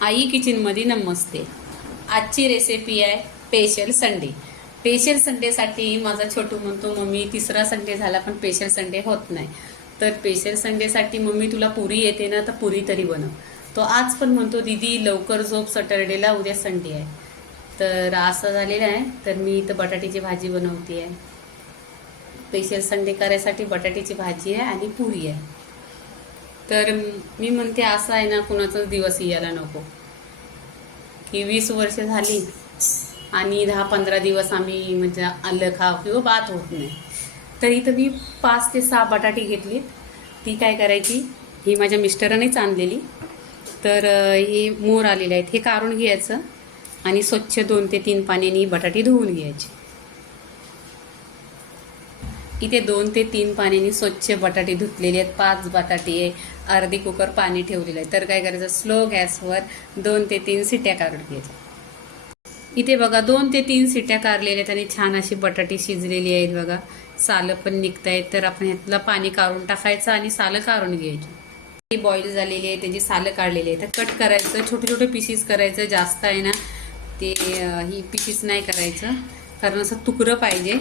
आई किचनमध्ये नमस्ते. आजची रेसिपी आहे स्पेशल संडे स्पेशल संडेसाठी माझा छोटू म्हणतो मम्मी तिसरा संडे झाला पण स्पेशल संडे होत नाही. तर स्पेशल संडेसाठी मम्मी तुला पुरी येते ना तर पुरी तरी बनव. तो आज पण म्हणतो दीदी लवकर झोप सॅटरडेला उद्या संडे आहे. तर असं झालेलं आहे. तर मी इथं बटाट्याची भाजी बनवते आहे. स्पेशल संडे करायसाठी बटाट्याची भाजी आहे आणि पुरी आहे. तर मी म्हणते असं आहे ना कुणाचाच दिवस यायला नको. की वीस वर्ष झाली आणि दहा पंधरा दिवस आम्ही म्हणजे आलं खा किंवा बात होत नाही. तर इथं मी पाच ते सहा बटाटी घेतली ती काय करायची ही माझ्या मिस्टरानेच आणलेली. तर हे मोर आलेले आहेत. हे काढून घ्यायचं आणि स्वच्छ दोन ते तीन पाण्याने बटाटी धुवून घ्यायची. इथे दोन ते तीन पाण्याने स्वच्छ बटाटे धुतलेले आहेत. पाच बटाटे आहे अर्धी कुकर पाणी ठेवलेलं आहे. तर काय करायचं? स्लो गॅसवर दोन ते तीन सिट्या काढून घ्यायच्या. इथे बघा दोन ते तीन सिट्या काढलेल्या आहेत आणि छान अशी बटाटे शिजलेली आहेत बघा. सालं पण निघत आहेत तर आपण ह्यातलं पाणी काढून टाकायचं आणि सालं काढून घ्यायची. ती बॉईल झालेली आहे त्याची सालं काढलेली आहे तर कट करायचं छोटे छोटे पीसीस करायचं जास्त आहे ना ते ही पीसीस नाही करायचं. कारण असं तुकडं पाहिजे.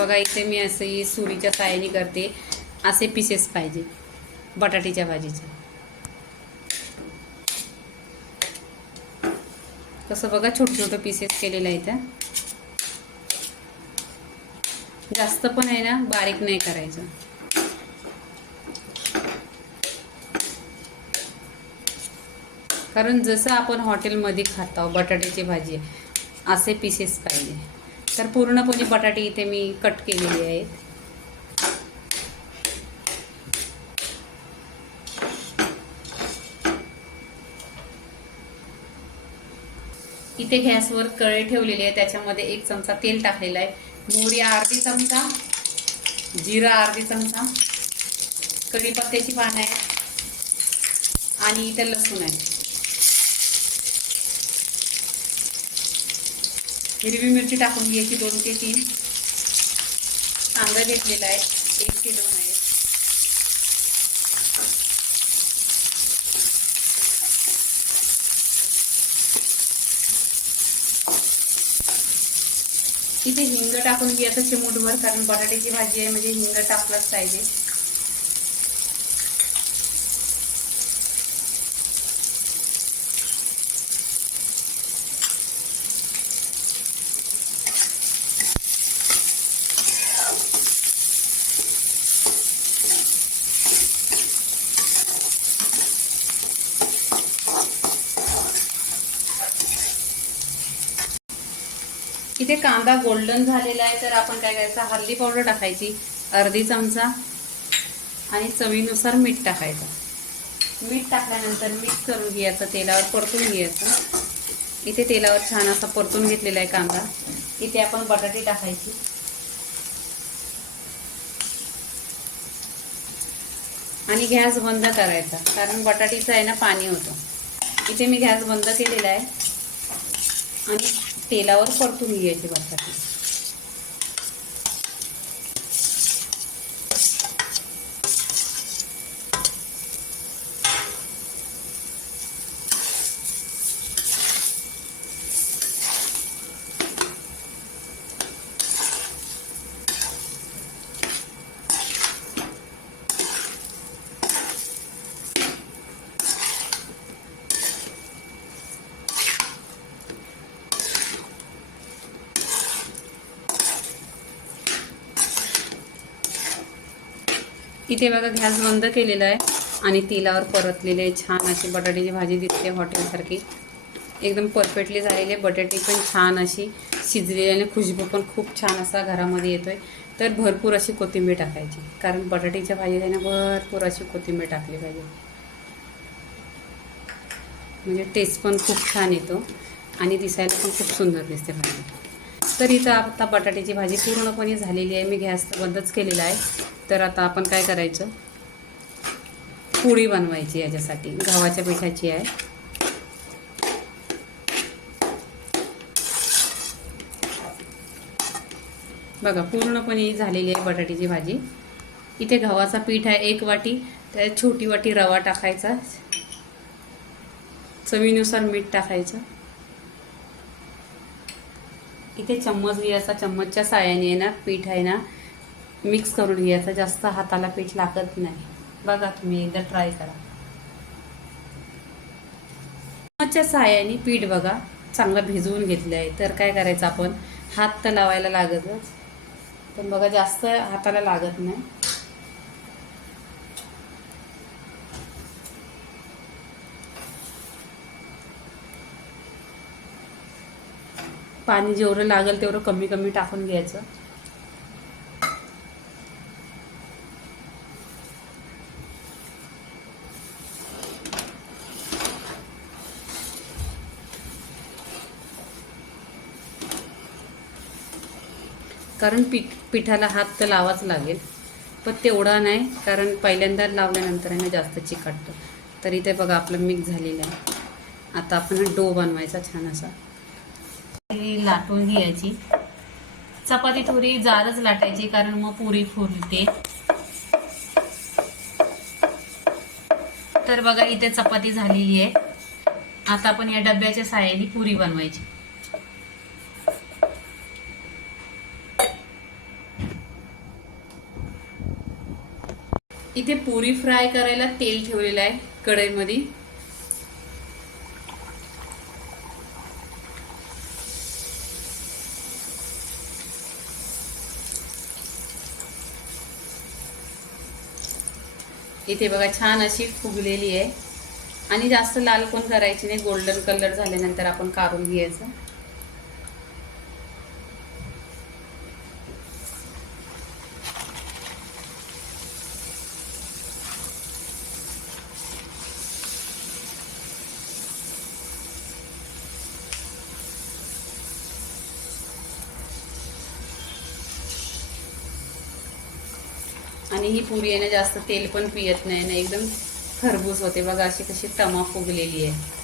बघा इथे मी असे सुरीच्या साह्याने करते. असे पीसेस पाहिजे बटाट्याच्या भाजीचे. कसं बघा छोटं छोटं पीसेस केलेलं आहे त्या जास्त पण आहे ना बारीक नाही करायचं. कारण जसं आपण हॉटेलमध्ये खातो बटाट्याची भाजी असे पीसेस पाहिजे. तर पूर्णपणे बटाटे इथे मी कट केलेले आहेत. इथे गॅसवर कळे ठेवलेली आहे त्याच्यामध्ये एक चमचा तेल टाकलेला आहे. मोहरी अर्धी चमचा जिरा अर्धी चमचा कढीपत्त्याची पानं आहे आणि इथे लसूण आहे हिरवी मिरची टाकून घ्यायची दोन ते तीन. कांदा घेतलेला आहे एक ते दोन आहे. इथे हिंग टाकून घ्यायचं चिमूटभर कारण बटाट्याची भाजी आहे म्हणजे हिंग टाकलंच पाहिजे. इथे कांदा गोल्डन झालेला आहे तर आपण काय करायचं? हळदी पावडर टाकायची अर्धी चमचा आणि चवीनुसार मीठ टाकायचं. मीठ टाकल्यानंतर मिक्स करून घ्यायचं तेलावर परतून घ्यायचं. इथे तेलावर छान असा परतून घेतलेला आहे कांदा. इथे आपण बटाटे टाकायची. आणि गॅस बंद करायचा कारण बटाटीचं आहे ना पाणी होतं. इथे मी गॅस बंद केलेला आहे. तेलावर परतून घ्यायचे बटाटे. इथे बघा गॅस बंद केलेला आहे आणि तेलावर परतलेले आहे छान अशी बटाट्याची भाजी दिसते हॉटेलसारखी. एकदम परफेक्टली झालेली आहे. बटाटे पण छान अशी शिजलेली आणि खुशबू पण खूप छान असा घरामध्ये येतोय. तर भरपूर अशी कोथिंबीर टाकायची. कारण बटाट्याच्या भाजीत आहे ना भरपूर अशी कोथिंबीर टाकली पाहिजे. म्हणजे टेस्ट पण खूप छान येतो आणि दिसायला पण खूप सुंदर दिसते भाजी. तर इथं आता बटाट्याची भाजी पूर्णपणे झालेली आहे. मी गॅस बंदच केलेला आहे. तर आता आपण काय करायचं? पुळी बनवायची याच्यासाठी. गव्हाच्या पिठाची आहे. बघा पूर्णपणे झालेली आहे बटाट्याची भाजी. इथे गव्हाचा पीठ आहे एक वाटी. त्यात छोटी वाटी रवा टाकायचा. चवीनुसार मीठ टाकायचं. इथे चम्मच घ्यायचा. चम्मचच्या साह्याने आहे ना पीठ आहे ना मिक्स करून घ्यायचं. जास्त हाताला पीठ लागत नाही. बघा तुम्ही एकदा ट्राय करा. चम्मचच्या साह्याने पीठ बघा. चांगलं भिजवून घेतलं आहे. तर काय करायचं आपण? हात तर लावायला लागतच. पण बघा जास्त हाताला लागत नाही. पाणी जेवढं लागेल तेवढं कमी कमी टाकून घ्यायचं. कारण पीठ पिठाला हात तर लावाच लागेल. पण तेवढा नाही कारण पहिल्यांदा लावल्यानंतर आहे ना जास्त चिकटतं. तर इथे बघा आपलं मिक्स झालेलं आहे. आता आपण डो बनवायचा छान असा. ती लाटून घ्यायची. चपाती थोडी जाडच लाटायची कारण मग पुरी फुलते तर बघा इथे चपाती झालेली आहे. आता आपण या डब्याच्या साह्याने पुरी बनवायची. इथे पुरी फ्राय करायला तेल ठेवलेलं आहे कढईमध्ये. इथे बघा छान अशी फुगलेली आहे. आणि जास्त लाल पण करायची नाही गोल्डन कलर झाल्यानंतर आपण काढून घ्यायचं. आणि ही पुरी आहे ना जास्त तेल पण पियत नाही ना एकदम खरबूज होते बघा अशी कशी टमा फुगलेली आहे.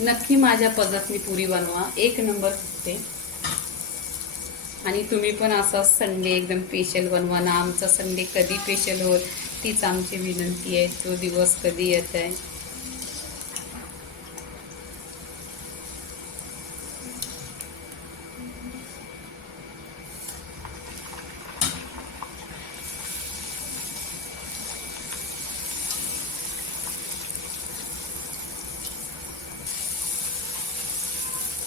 नक्की माझ्या पद्धतीने पुरी बनवा. एक नंबर फुटते आणि तुम्ही पण असा संडे एकदम स्पेशल बनवा ना. आमचा संडे कधी स्पेशल होत तीच आमची विनंती आहे. तो दिवस कधी येत आहे.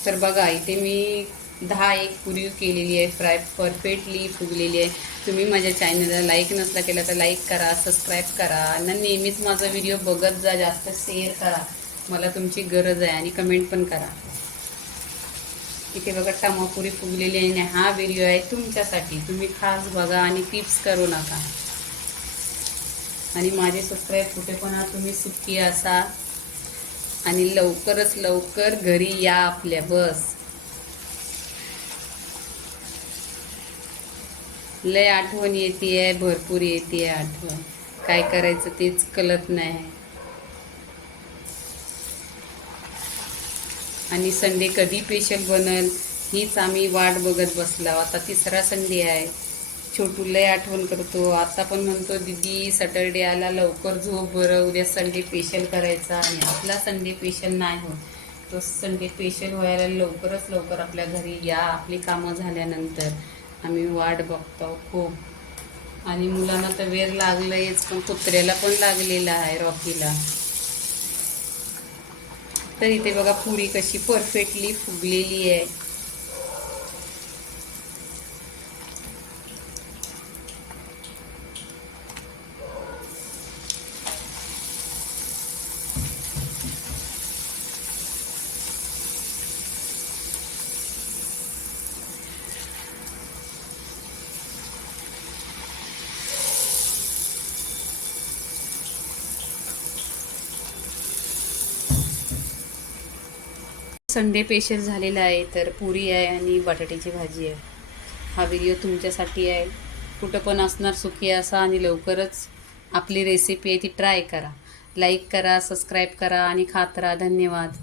तर बघा इथे मी दहा एक पुरी केलेली आहे. फ्राय परफेक्टली फुगलेली आहे. तुम्ही माझ्या चॅनलला लाईक नसला केला तर लाईक करा सबस्क्राईब करा आणि नेहमीच माझा व्हिडिओ बघत जा जास्त शेअर करा. मला तुमची गरज आहे आणि कमेंट पण करा. इथे बघा टमापुरी फुगलेली आहे आणि हा व्हिडिओ आहे तुमच्यासाठी. तुम्ही खास बघा आणि टिप्स करू नका. आणि माझे सबस्क्राईब कुठे पण तुम्ही सुखी असा आणि लवकरच लवकर घरी या आपल्या बस. लय आठवण येते आहे भरपूर येते आठवण. काय करायचं तेच कळत नाही. आणि संडे कधी स्पेशल बनल हीच आम्ही वाट बघत बसला. आता तिसरा संडे आहे. छोटू लय आठवण करतो. आता पण म्हणतो दीदी सॅटरडे आला लवकर झोप बरं उद्या संडे स्पेशल करायचा. आणि आपला संडे स्पेशल नाही होत. तो संडे स्पेशल व्हायला लवकरच लवकर आपल्या घरी या आपली कामं झाल्यानंतर. आम्ही वाट बघतो खूप. आणि मुलांना तर वेर लागलंयच पण कुत्र्याला पण लागलेला आहे रॉकीला. तर इथे बघा पुरी कशी परफेक्टली फुगलेली आहे. संडे पेशल झालेला आहे तर पुरी आहे आणि बटाट्याची भाजी आहे. हा व्हिडिओ तुमच्यासाठी आहे. कुठं पण असणार सुखी असा आणि लवकरच आपली रेसिपी आहे ती ट्राय करा. लाईक करा सबस्क्राईब करा आणि खात राहा. धन्यवाद.